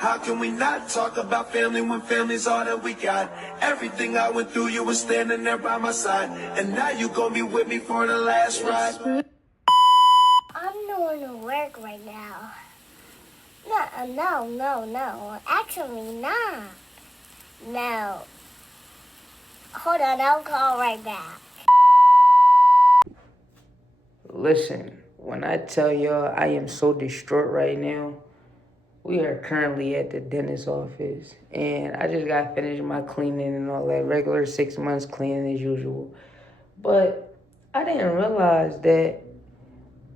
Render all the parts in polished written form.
How can we not talk about family when family's all that we got? Everything I went through, you were standing there by my side. And now you gonna be with me for the last ride. I'm doing work right now. No. Actually, not. No. Hold on, I'll call right back. Listen, when I tell y'all I am so distraught right now, we are currently at the dentist's office, and I just got finished my cleaning and all that, regular 6 months cleaning as usual. But I didn't realize that,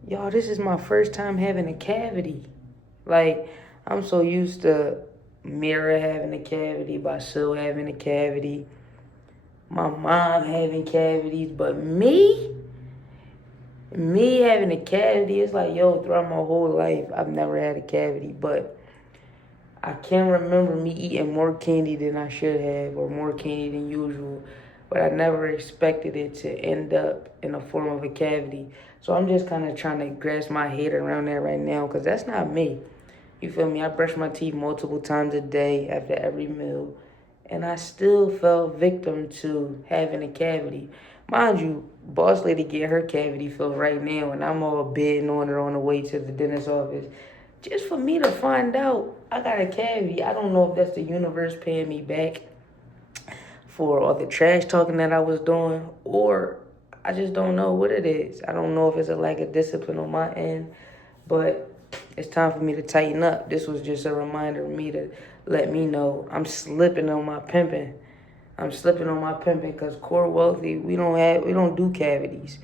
y'all, this is my first time having a cavity. Like, I'm so used to Mira having a cavity, Basil having a cavity, my mom having cavities, but me having a cavity, it's like, yo, throughout my whole life, I've never had a cavity, but I can remember me eating more candy than I should have, or more candy than usual, but I never expected it to end up in the form of a cavity. So I'm just kind of trying to grasp my head around that right now, because that's not me. You feel me? I brush my teeth multiple times a day after every meal, and I still fell victim to having a cavity. Mind you, boss lady get her cavity filled right now, and I'm all bidding on her on the way to the dentist's office. Just for me to find out I got a cavity. I don't know if that's the universe paying me back for all the trash talking that I was doing, or I just don't know what it is. I don't know if it's a lack of discipline on my end, but it's time for me to tighten up. This was just a reminder of me to let me know I'm slipping on my pimping. I'm slipping on my pimping because Corwealthy, we don't do cavities.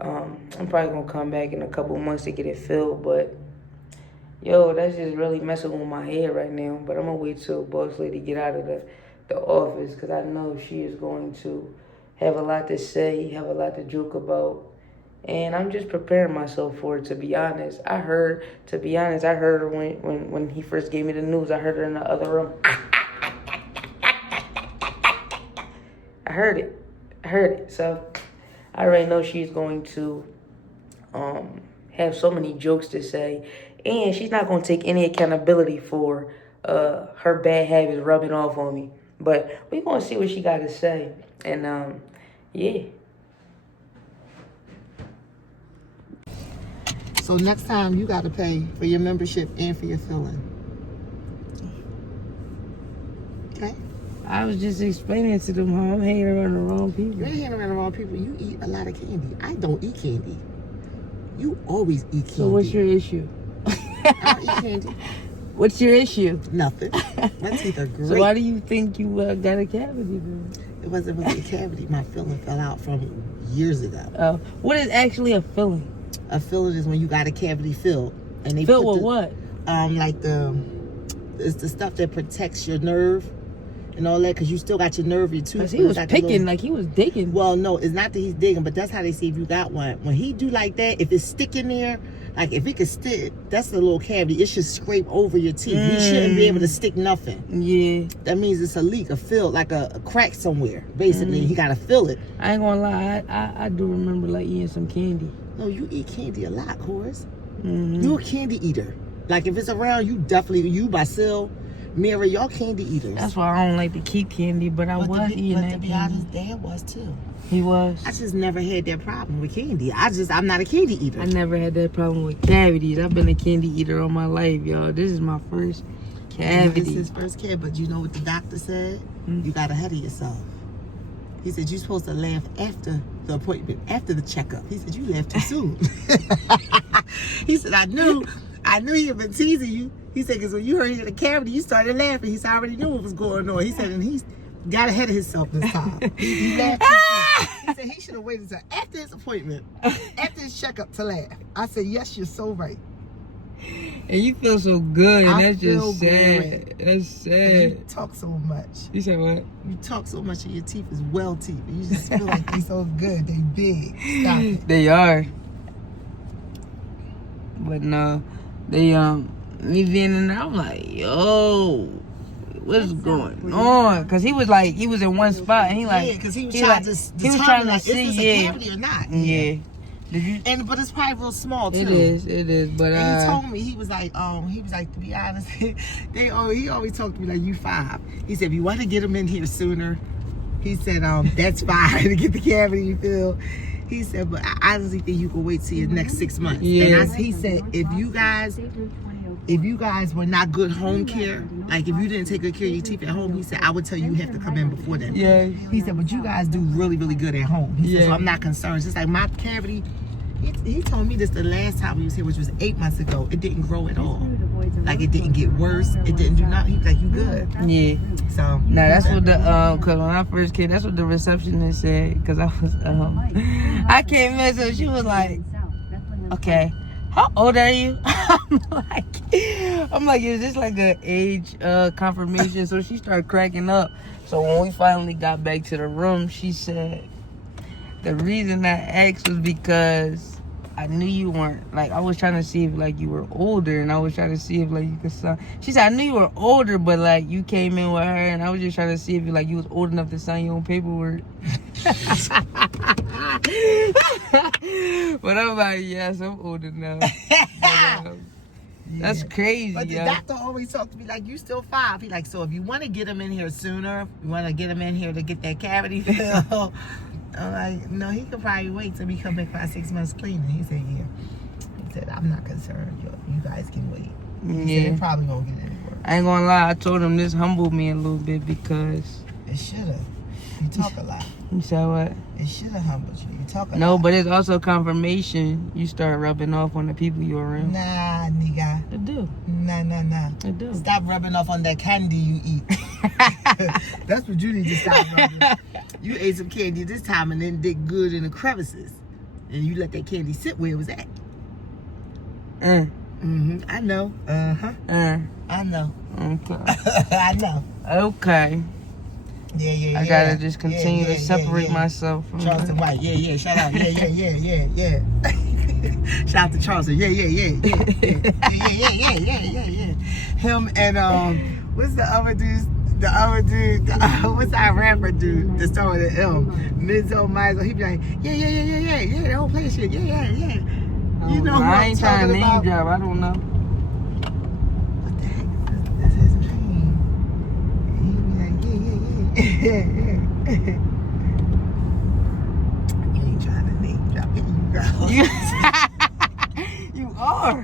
I'm probably gonna come back in a couple months to get it filled, but yo, that's just really messing with my head right now. But I'm gonna wait till boss lady get out of the office, because I know she is going to have a lot to say, have a lot to joke about. And I'm just preparing myself for it, to be honest. I heard her when he first gave me the news. I heard her in the other room. I heard it. So I already know she's going to have so many jokes to say, and she's not going to take any accountability for her bad habits rubbing off on me. But we're going to see what she got to say. And yeah. So next time you got to pay for your membership and for your filling. Okay? I was just explaining to them how I'm hanging around the wrong people. You ain't hanging around the wrong people. You eat a lot of candy. I don't eat candy. You always eat candy. So what's your issue? I don't eat candy. What's your issue? Nothing. My teeth are great. So why do you think you got a cavity then? It wasn't really a cavity. My filling fell out from years ago. What is actually a filling? A filling is when you got a cavity filled. And they Filled put with what? Like it's the stuff that protects your nerve and all that, because you still got your nerve, your tooth. He was picking, like he was digging. Well, no, it's not that he's digging, but that's how they see if you got one. When he do like that, if it's sticking there, like if it could stick, that's a little cavity. It should scrape over your teeth. You shouldn't be able to stick nothing. Yeah. That means it's a leak, a fill, like a crack somewhere. Basically, he got to fill it. I ain't gonna lie, I do remember like eating some candy. No, you eat candy a lot, Horace. You're a candy eater. Like if it's around, you definitely, you, Basil, Mary, y'all candy eaters. That's why I don't like to keep candy, but I was eating that. But to be honest, Dad was too. He was. I just never had that problem with candy. I'm not a candy eater. I never had that problem with cavities. I've been a candy eater all my life, y'all. This is my first cavity. This is his first cavity, but you know what the doctor said? You got ahead of yourself. He said, you're supposed to laugh after the appointment, after the checkup. He said, you laughed too soon. He said, I knew he had been teasing you. He said, because when you heard he had a cavity, you started laughing. He said, I already knew what was going on. He said, and he got ahead of himself this time. He laughed too soon. He said he should have waited until after his appointment, after his checkup to laugh. I said, yes, you're so right. And you feel so good, and I that's just feel sad. great. That's sad. You talk so much. You said what? You talk so much and your teeth is well teeth. You just feel like they so good. They big. Stop it. They are. But no, they me being in there, I'm like, yo, what's going on? Cause he was in one spot, and he like, yeah, cause he was trying to see, see, is this a cavity or not? Yeah. But it's probably real small too. It is. But and he told me, he was like, to be honest, he always talked to me like, you 5. He said, if you want to get him in here sooner, he said, that's fine to get the cavity filled. He said, but I honestly think you can wait till your next 6 months. Yeah. And he said, if you guys were not good home care, like if you didn't take good care of your teeth at home, he said, I would tell you have to come in before then. Yeah. He said, but you guys do really, really good at home. He said, so I'm not concerned. It's just like my cavity, he told me this the last time he was here, which was 8 months ago. It didn't grow at all. Like it didn't get worse. It didn't do nothing. He was like, you good. Yeah. So. Now that's what the cause when I first came, that's what the receptionist said. Cause I was I came in, so she was like, okay, how old are you? I'm like, is this like an age confirmation? So she started cracking up. So when we finally got back to the room, she said, the reason I asked was because I knew you weren't, like, I was trying to see if, like, you were older, and I was trying to see if, like, you could sign. She said, I knew you were older, but, like, you came in with her, and I was just trying to see if, like, you was old enough to sign your own paperwork. But I'm like, yes, I'm old enough. But, that's crazy, But the yo. doctor always talked to me like, you still 5. He like, so if you want to get him in here sooner, you want to get him in here to get that cavity filled, I'm like, no, he could probably wait till we come back for 6 months cleaning. He said, yeah. He said, I'm not concerned. You guys can wait. He said, it probably won't get any worse. I ain't gonna lie, I told him this humbled me a little bit because... It should have. You talk a lot. You said what? It should have humbled you. You talk a lot. No, but it's also confirmation you start rubbing off on the people you're around. Nah, nigga. I do. Nah. I do. Stop rubbing off on that candy you eat. That's what you need to stop rubbing. You ate some candy this time and then did good in the crevices. And you let that candy sit where it was at. I know. I know. Okay. I know. Okay. Yeah. I gotta just continue to separate myself from Charleston White. Yeah. Shout out. Yeah. Shout out to Charleston. Yeah. Him and what's the other dude? What's that rapper dude that started with an M? Mizzo, Mizo. He be like, yeah. The whole place shit. Yeah. You know who I I'm ain't trying to talking name about? drop. I don't know. What the heck is his name? He be like, yeah. You ain't trying to name drop me, girl. You are.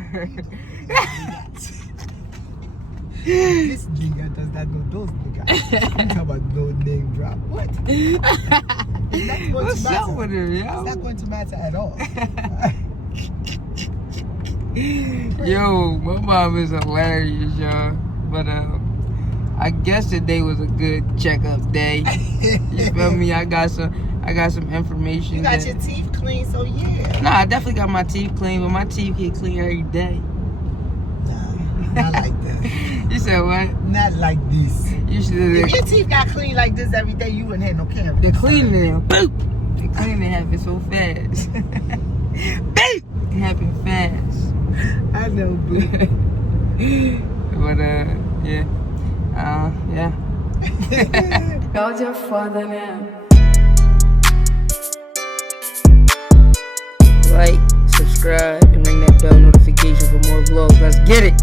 This nigga does not know those niggas. You talking about no name drop. What? It's not going What's to up matter. with her, It's yo? not going to matter at all. Yo, my mom is hilarious, y'all. But I guess today was a good checkup day. You feel me? I got some information. You got your teeth clean, so yeah. Nah, I definitely got my teeth clean, but my teeth get clean every day. Nah, not like that. You said what? Not like this. You should. If your teeth got clean like this every day, you wouldn't have no cavity. The cleaning, boop. The cleaning happened so fast. Boop. It happened fast. I know, boo. But yeah. Called your father now. Like, subscribe, and ring that bell notification for more vlogs. Let's get it.